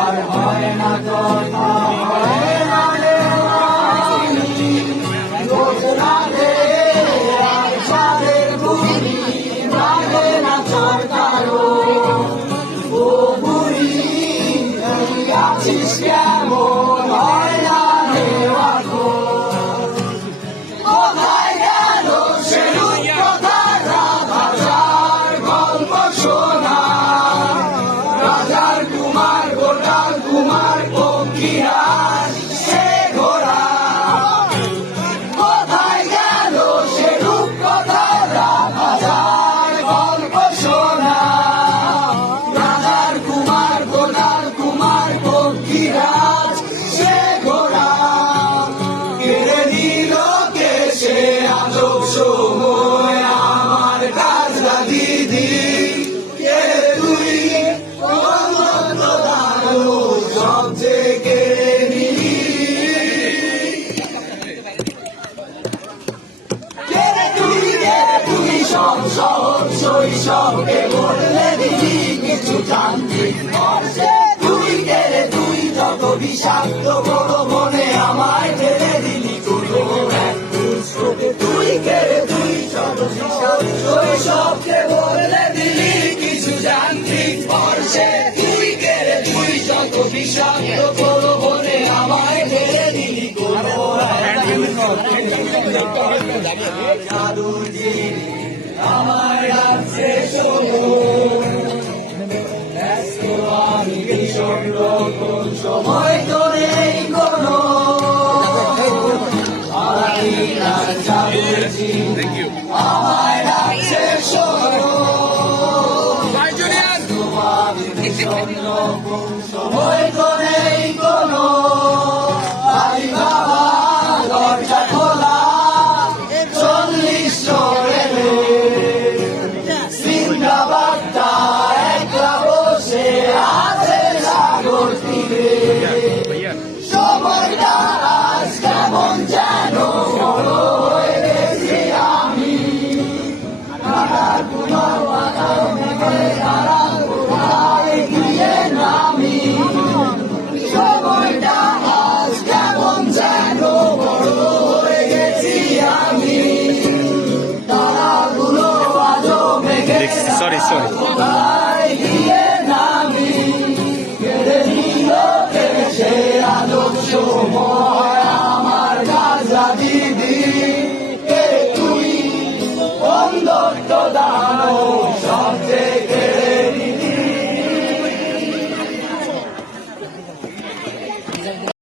আর হয় না কথা, হয় না দেওয়ানি, গোজরাতে আর সাদের বুড়ি লাগে না চরকারো। ও বুড়ি তুই আছিস কেমন, হয় না দেওয়া গো। কোথায় গেল সে রূপকথার রাজার গল্প শোনা, রাজার কুমার গোটাল কুমার পক্ষীরাজ সে ঘোড়া। কোথায় গেল সে রূপকথার রাজার গল্প শোনা, রাজার কুমার গোটাল কুমার পক্ষীরাজ সে ঘোড়া। কেড়ে নিল কে সে আজব সময় আমার কাজলা দিদি, কে তুই সব থেকে নিলি। তুই সব সহজ শৈশবকে বললে দিলি কিছু যান্ত্রিক স্পর্শে। তুই যত বিষাক্ত বড় মনে আমায় ঠেলে দিলি কোনো এক দুঃস্রোতে। তুই যত শৈশবকে বললে দিলি কিছু যান্ত্রিক স্পর্শে। তুই যত বিষাক্ত বড় মনে আমায় ঠেলে দিলি কোনো জাদুর জিনি আমায় ডাকছে শোনো। ব্যস্ত আমি ভীষণ রকম, সময় তো নেই কোনো। জাদুর জিনি আমায় ডাকছে শোনো। আমি ভীষণ রকম, সময় তো নেই কোনো। আই বাবা দরজা খোলা, 40 চলে সিন্দাবাদটা একলা বসে আছে সাগর তীরে। সময়টা আজ কেমন যেন বড় হয়ে গেছি আমি। তারার কুমার বাজার থেকে তারার কোথায় গিয়ে নামি। সময়টা আজ কেমন যেন বড় হয়ে গেছি আমি। তারাগুলো আজও মেঘে কোথায় গিয়ে নামি। কেড়ে নিল কে সে আলোক সময় আমার কাজলা দিদি, কে তুই বন্ধ